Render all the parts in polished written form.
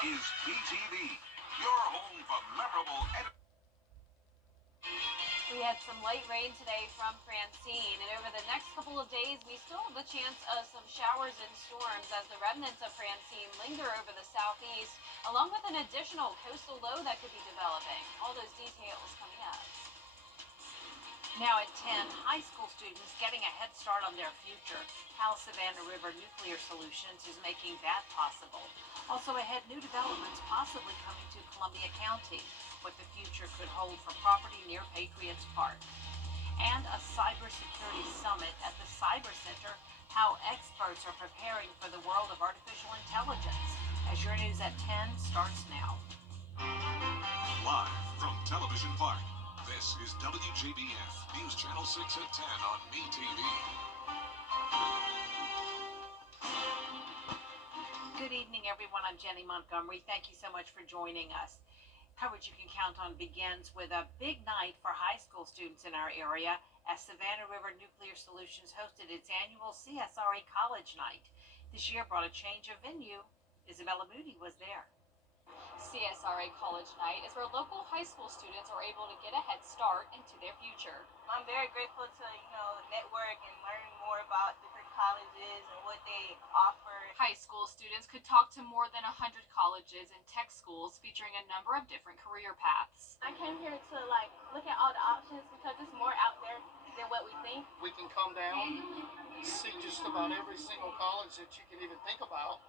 is BTV, your home for memorable We had some light rain today from Francine, and over the next couple of days, we still have the chance of some showers and storms as the remnants of Francine linger over the southeast, along with an additional coastal low that could be developing. All those details coming up. Now at 10, high school students getting a head start on their future. How Savannah River Nuclear Solutions is making that possible. Also ahead, new developments possibly coming to Columbia County, what the future could hold for property near Patriots Park. And a cybersecurity summit at the Cyber Center, how experts are preparing for the world of artificial intelligence. As your news at 10 starts now. Live from Television Park, this is WJBF News Channel 6 at 10 on MeTV. Good evening, everyone. I'm Jenny Montgomery. Thank you so much for joining us. Coverage you can count on begins with a big night for high school students in our area as Savannah River Nuclear Solutions hosted its annual CSRA College Night. This year brought a change of venue. Isabella Moody was there. CSRA College Night is where local high school students are able to get a head start into their future. I'm very grateful to, network and learn more about different colleges and what they offer. High school students could talk to more than 100 colleges and tech schools featuring a number of different career paths. I came here to look at all the options because it's more out there than what we think. We can come down, see just about every single college that you can even think about,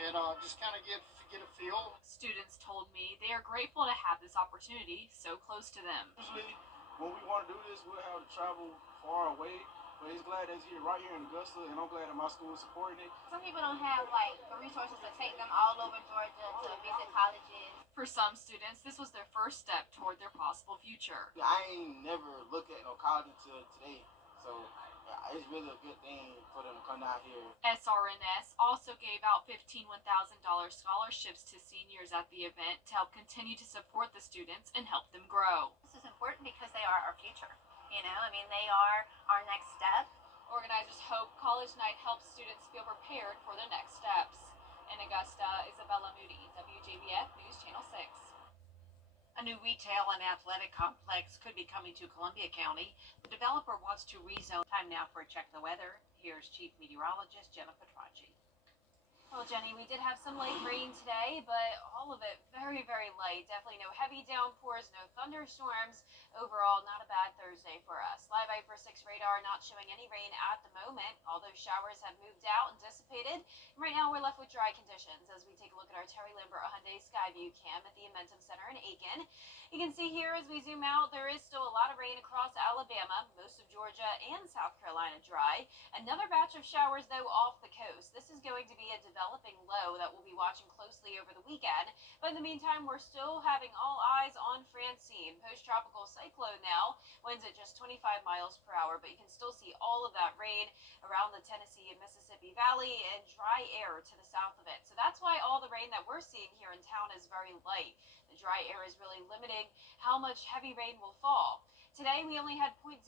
and just kind of get a feel. Students told me they are grateful to have this opportunity so close to them. Usually, when we want to do this, we'll have to travel far away. But it's glad that it's here, right here in Augusta, and I'm glad that my school is supporting it. Some people don't have the resources to take them all over Georgia to visit colleges. For some students, this was their first step toward their possible future. I ain't never looked at no college until today, so it's really a good thing for them to come down here. SRNS also gave out 15 $1,000 scholarships to seniors at the event to help continue to support the students and help them grow. This is important because they are our future. They are our next step. Organizers hope College Night helps students feel prepared for their next steps. In Augusta, Isabella Moody, WJBF News Channel 6. A new retail and athletic complex could be coming to Columbia County. The developer wants to rezone. Time now for a check the weather. Here's Chief Meteorologist Jenna Petracci. Well, Jenny, we did have some light rain today, but all of it very, very light. Definitely no heavy downpours, no thunderstorms. Overall, not a bad Thursday for us. Live Viper 6 radar not showing any rain at the moment. All those showers have moved out and dissipated. And right now, we're left with dry conditions as we take a look at our Terry Lambert Hyundai Skyview cam at the Amentum Center in Aiken. You can see here as we zoom out, there is still a lot of rain across Alabama, most of Georgia and South Carolina dry. Another batch of showers, though, off the coast. This is going to be a developing low that we'll be watching closely over the weekend. But in the meantime, we're still having all eyes on Francine. Post-tropical cyclone now, winds at just 25 miles per hour, but you can still see all of that rain around the Tennessee and Mississippi Valley and dry air to the south of it. So that's why all the rain that we're seeing here in town is very light. The dry air is really limiting how much heavy rain will fall. Today, we only had 0.03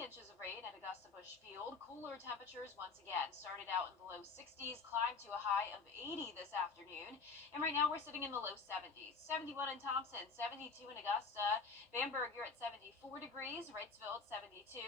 inches of rain at Augusta Busch Field. Cooler temperatures once again started out in the low 60s, climbed to a high of 80 this afternoon. And right now, we're sitting in the low 70s. 71 in Thompson, 72 in Augusta. Bamberg, you're at 74 degrees. Wrightsville at 72.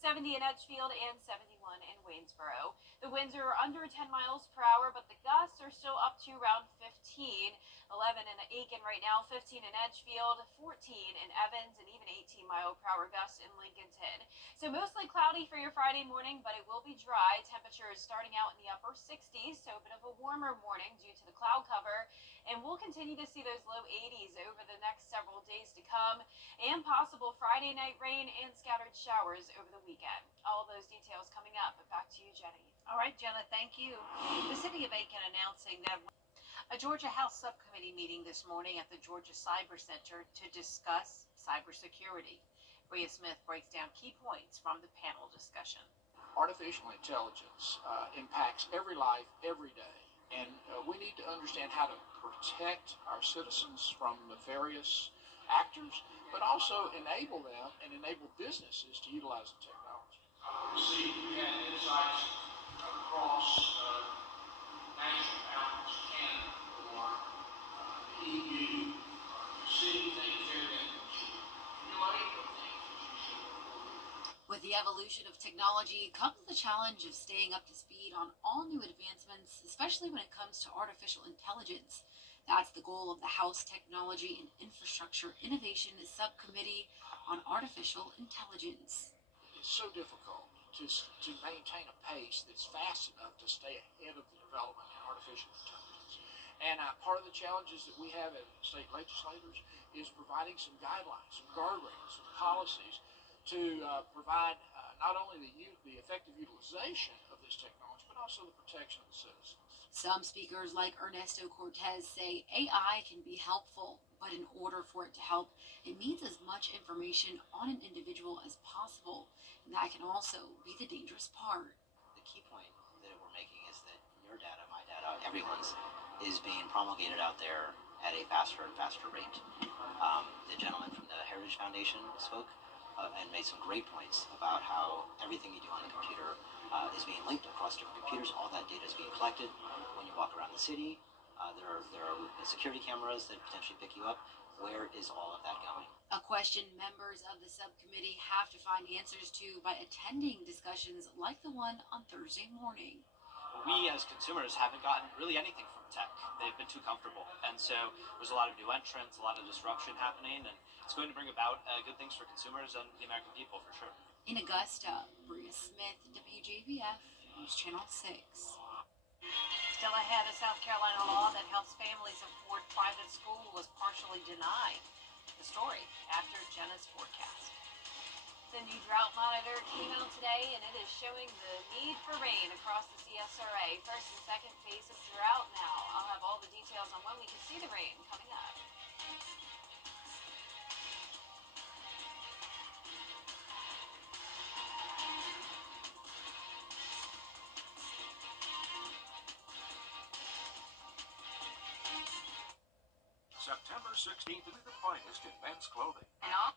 70 in Edgefield and 71 in Waynesboro. The winds are under 10 miles per hour, but the gusts are still up to around 15. 11 in Aiken right now, 15 in Edgefield, 14 in Evans, and even 18-mile-per-hour gusts in Lincolnton. So mostly cloudy for your Friday morning, but it will be dry. Temperatures starting out in the upper 60s, so a bit of a warmer morning due to the cloud cover. And we'll continue to see those low 80s over the next several days to come, and possible Friday night rain and scattered showers over the weekend. All of those details coming up, but back to you, Jenny. All right, Jenna, thank you. The city of Aiken announcing that a Georgia House subcommittee meeting this morning at the Georgia Cyber Center to discuss cybersecurity. Bria Smith breaks down key points from the panel discussion. Artificial intelligence impacts every life, every day. And we need to understand how to protect our citizens from nefarious actors, but also enable them and enable businesses to utilize the technology. Obviously, we had insights across national boundaries, Canada, evolution of technology comes the challenge of staying up to speed on all new advancements, especially when it comes to artificial intelligence. That's the goal of the House Technology and Infrastructure Innovation Subcommittee on Artificial Intelligence. It's so difficult to maintain a pace that's fast enough to stay ahead of the development in artificial intelligence. And part of the challenges that we have as state legislators is providing some guidelines, some guardrails, some policies to provide not only the effective utilization of this technology, but also the protection of the citizens. Some speakers, like Ernesto Cortez, say AI can be helpful, but in order for it to help, it needs as much information on an individual as possible. And that can also be the dangerous part. The key point that we're making is that your data, my data, everyone's is being promulgated out there at a faster and faster rate. The gentleman from the Heritage Foundation spoke and made some great points about how everything you do on a computer is being linked across different computers. All that data is being collected. When you walk around the city, there are security cameras that potentially pick you up. Where is all of that going? A question members of the subcommittee have to find answers to by attending discussions like the one on Thursday morning. We as consumers haven't gotten really anything from tech. They've been too comfortable. And so there's a lot of new entrants, a lot of disruption happening, and it's going to bring about good things for consumers and the American people for sure. In Augusta, Bria Smith, WJBF, News Channel 6. Still ahead, a South Carolina law that helps families afford private school was partially denied. The story after Jenna's forecast. The new drought monitor came out today, and it is showing the need for rain across the CSRA. First and second phase of drought now. I'll have all the details on when we can see the rain coming up. September 16th will be the finest in men's clothing. And all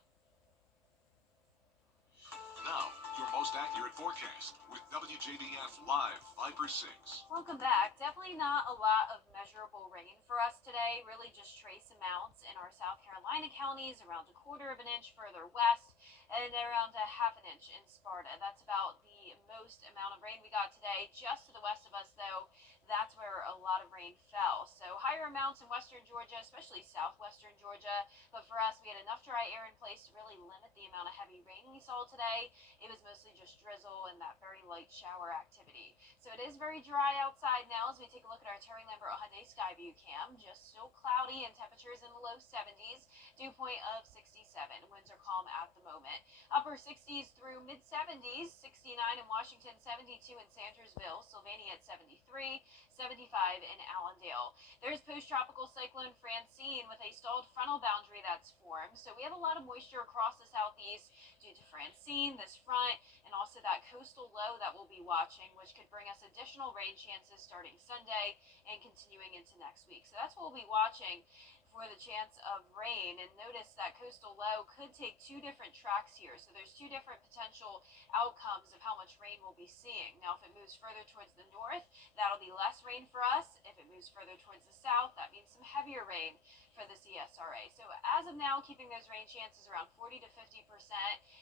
Now, your most accurate forecast with WJBF Live 5/6. Welcome back. Definitely not a lot of measurable rain for us today. Really just trace amounts in our South Carolina counties, around a quarter of an inch further west, and around a half an inch in Sparta. That's about the most amount of rain we got today. Just to the west of us, though, that's where a lot of rain fell. So higher amounts in western Georgia, especially southwestern Georgia. But for us, we had enough dry air in place to really limit the amount of heavy rain we saw today. It was mostly just drizzle and that very light shower activity. So it is very dry outside now as we take a look at our Terry Lambert Hyundai Skyview cam. Just still cloudy and temperatures in the low 70s. Dew point of 67. Winds are calm at the moment. Upper 60s through mid 70s. 69 in Washington, 72 in Sandersville, Sylvania at 73. 75 in Allendale. There's post-tropical cyclone Francine with a stalled frontal boundary that's formed. So we have a lot of moisture across the southeast due to Francine, this front, and also that coastal low that we'll be watching, which could bring us additional rain chances starting Sunday and continuing into next week. So that's what we'll be watching for the chance of rain. And notice that coastal low could take two different tracks here. So there's two different potential outcomes of how much rain we'll be seeing. Now, if it moves further towards the north, that'll be less rain for us. If it moves further towards the south, that means some heavier rain for the CSRA. So as of now, keeping those rain chances around 40 to 50%.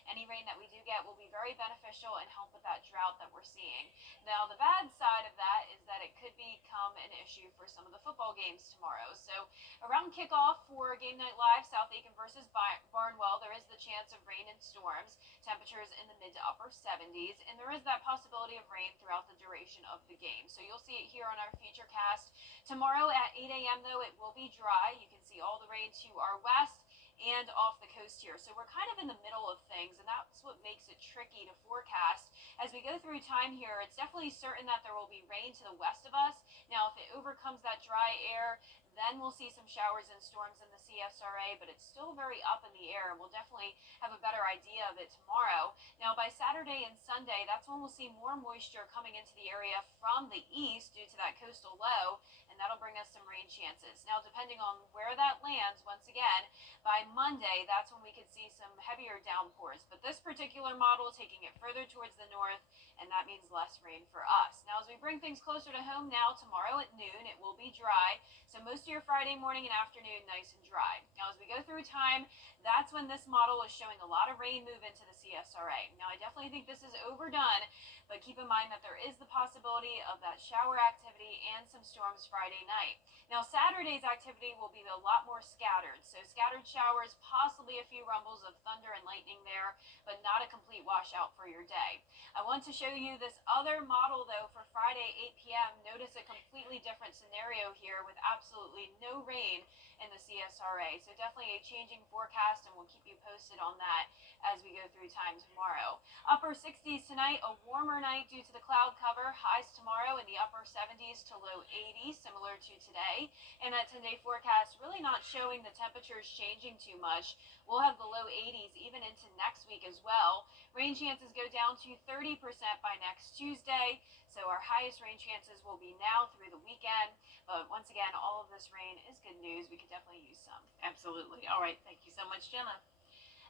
Any rain that we do get will be very beneficial and help with that drought that we're seeing. Now, the bad side of that is that it could become an issue for some of the football games tomorrow. So around kickoff for Game Night Live, South Aiken versus Barnwell, there is the chance of rain and storms. Temperatures in the mid to upper 70s, and there is that possibility of rain throughout the duration of the game. So you'll see it here on our feature cast. Tomorrow at 8 a.m., though, it will be dry. You can see all the rain to our west and off the coast here. So we're kind of in the middle of things, and that's what makes it tricky to forecast. As we go through time here, it's definitely certain that there will be rain to the west of us. Now, if it overcomes that dry air, then we'll see some showers and storms in the CSRA, but it's still very up in the air, and we'll definitely have a better idea of it tomorrow. Now, by Saturday and Sunday, that's when we'll see more moisture coming into the area from the east due to that coastal low, and that'll bring us some rain chances. Now, depending on where that lands, once again, by Monday, that's when we could see some heavier downpours. But this particular model taking it further towards the north, and that means less rain for us. Now, as we bring things closer to home now, tomorrow at noon, it will be dry. So So most of your Friday morning and afternoon nice and dry. Now as we go through time, that's when this model is showing a lot of rain move into the CSRA. Now I definitely think this is overdone, but keep in mind that there is the possibility of that shower activity and some storms Friday night. Now Saturday's activity will be a lot more scattered. So scattered showers, possibly a few rumbles of thunder and lightning there, but not a complete washout for your day. I want to show you this other model though for Friday 8 p.m. Notice a completely different scenario here with absolutely no rain in the CSRA. So definitely a changing forecast, and we'll keep you posted on that as we go through time tomorrow. Upper 60s tonight, a warmer night due to the cloud cover. Highs tomorrow in the upper 70s to low 80s, similar to today. And that 10-day forecast really not showing the temperatures changing too much. We'll have the low 80s even into next week as well. Rain chances go down to 30% by next Tuesday. So our highest rain chances will be now through the weekend. But once again, all of this rain is good news. We could definitely use some. Absolutely. All right. Thank you so much, Jenna.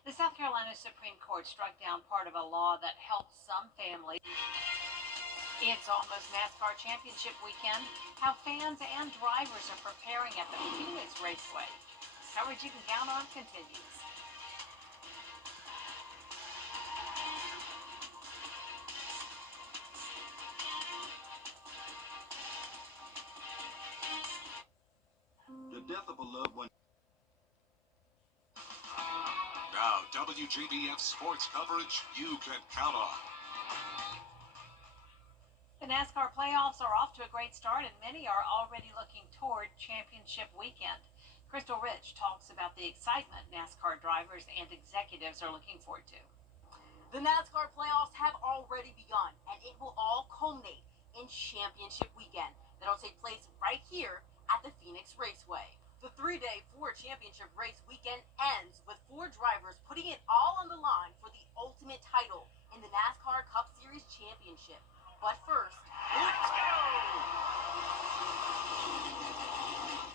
The South Carolina Supreme Court struck down part of a law that helps some families. It's almost NASCAR Championship weekend. How fans and drivers are preparing at the Phoenix Raceway. Coverage you can count on continues. The death of a loved one. Now, WJBF sports coverage you can count on. The NASCAR playoffs are off to a great start, and many are already looking toward championship weekend. Crystal Rich talks about the excitement NASCAR drivers and executives are looking forward to. The NASCAR playoffs have already begun, and it will all culminate in championship weekend that'll take place right here at the Phoenix Raceway. The 3-day Ford Championship race weekend ends with 4 drivers putting it all on the line for the ultimate title in the NASCAR Cup Series Championship. But first, let's go!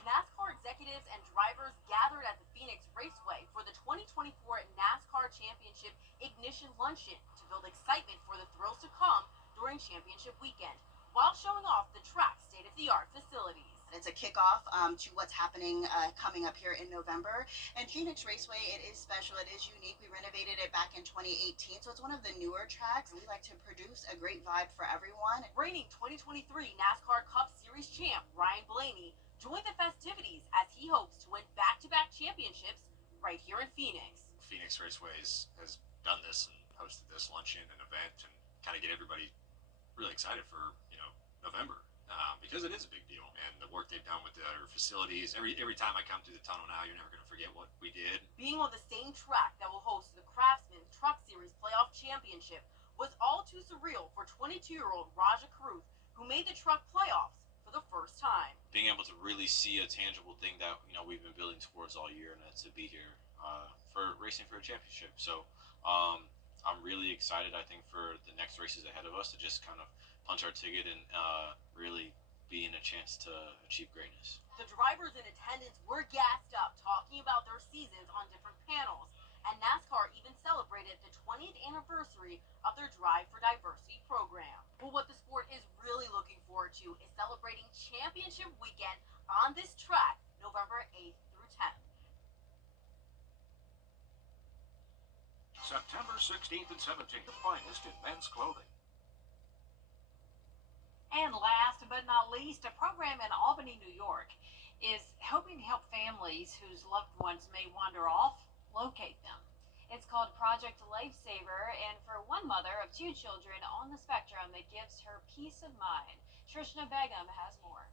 NASCAR executives and drivers gathered at the Phoenix Raceway for the 2024 NASCAR Championship Ignition Luncheon to build excitement for the thrills to come during championship weekend, while showing off the track's state-of-the-art facilities. It's a kickoff to what's happening coming up here in November. And Phoenix Raceway, it is special. It is unique. We renovated it back in 2018, so it's one of the newer tracks. We like to produce a great vibe for everyone. Reigning 2023 NASCAR Cup Series champ Ryan Blaney joined the festivities as he hopes to win back-to-back championships right here in Phoenix. Phoenix Raceway has done this and hosted this luncheon and event and kind of get everybody really excited for November. Because it is a big deal, and the work they've done with their facilities. Every time I come through the tunnel now, you're never going to forget what we did. Being on the same track that will host the Craftsman Truck Series Playoff Championship was all too surreal for 22-year-old Raja Karuth, who made the truck playoffs for the first time. Being able to really see a tangible thing that we've been building towards all year, and that's to be here for racing for a championship. So I'm really excited. I think for the next races ahead of us to just kind of punch our ticket and really be in a chance to achieve greatness. The drivers in attendance were gassed up talking about their seasons on different panels, and NASCAR even celebrated the 20th anniversary of their Drive for Diversity program. But what the sport is really looking forward to is celebrating championship weekend on this track November 8th through 10th. September 16th and 17th, the finest in men's clothing. And last but not least, a program in Albany, New York, is hoping to help families whose loved ones may wander off locate them. It's called Project Lifesaver, and for one mother of 2 children on the spectrum, it gives her peace of mind. Trishna Begum has more.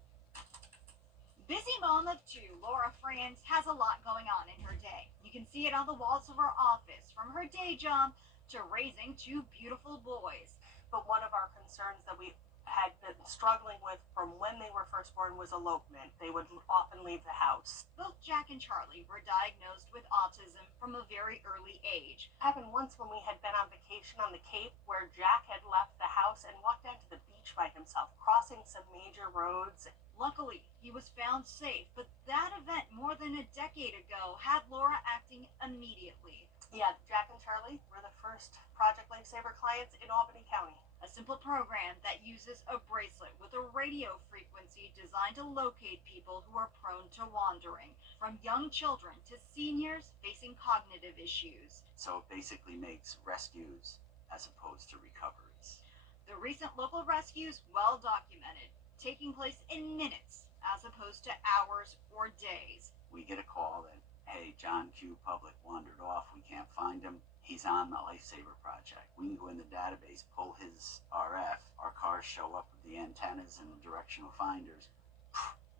Busy mom of 2, Laura Franz, has a lot going on in her day. You can see it on the walls of her office, from her day job to raising 2 beautiful boys. But one of our concerns that we had been struggling with from when they were first born was elopement. They would often leave the house. Both Jack and Charlie were diagnosed with autism from a very early age. It happened once when we had been on vacation on the Cape, where Jack had left the house and walked down to the beach by himself, crossing some major roads. Luckily, he was found safe, but that event more than a decade ago had Laura acting immediately. Yeah, Jack and Charlie were the first Project Lifesaver clients in Albany County. a simple program that uses a bracelet with a radio frequency designed to locate people who are prone to wandering, from young children to seniors facing cognitive issues. So it basically makes rescues as opposed to recoveries. The recent local rescues, well documented, taking place in minutes as opposed to hours or days. We get a call that, hey, John Q. Public wandered off, we can't find him. He's on the Lifesaver Project. We can go in the database, pull his RF, our cars show up with the antennas and the directional finders,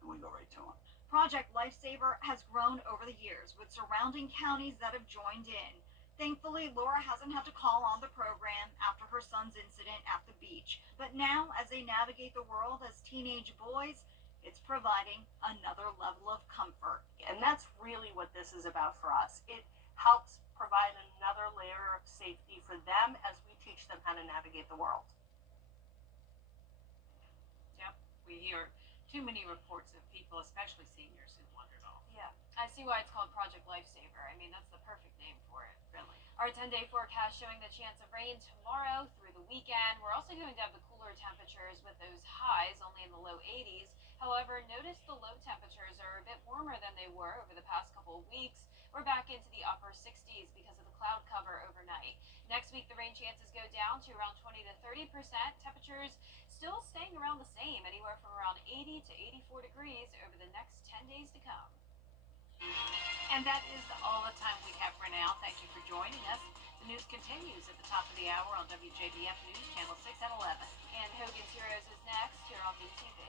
and we go right to him. Project Lifesaver has grown over the years with surrounding counties that have joined in. Thankfully, Laura hasn't had to call on the program after her son's incident at the beach. But now, as they navigate the world as teenage boys, it's providing another level of comfort. And that's really what this is about for us. It helps provide another layer of safety for them as we teach them how to navigate the world. Yep, we hear too many reports of people, especially seniors, who wandered off. Yeah, I see why it's called Project Lifesaver. I mean, that's the perfect name for it. Really. Our 10-day forecast showing the chance of rain tomorrow through the weekend. We're also going to have the cooler temperatures with those highs only in the low 80s. However, notice the low temperatures are a bit warmer than they were over the past couple of weeks. We're back into the upper 60s because of the cloud cover overnight. Next week, the rain chances go down to around 20 to 30%. Temperatures still staying around the same, anywhere from around 80 to 84 degrees over the next 10 days to come. And that is all the time we have for now. Thank you for joining us. The news continues at the top of the hour on WJBF News Channel 6 at 11. And Hogan's Heroes is next here on BTV.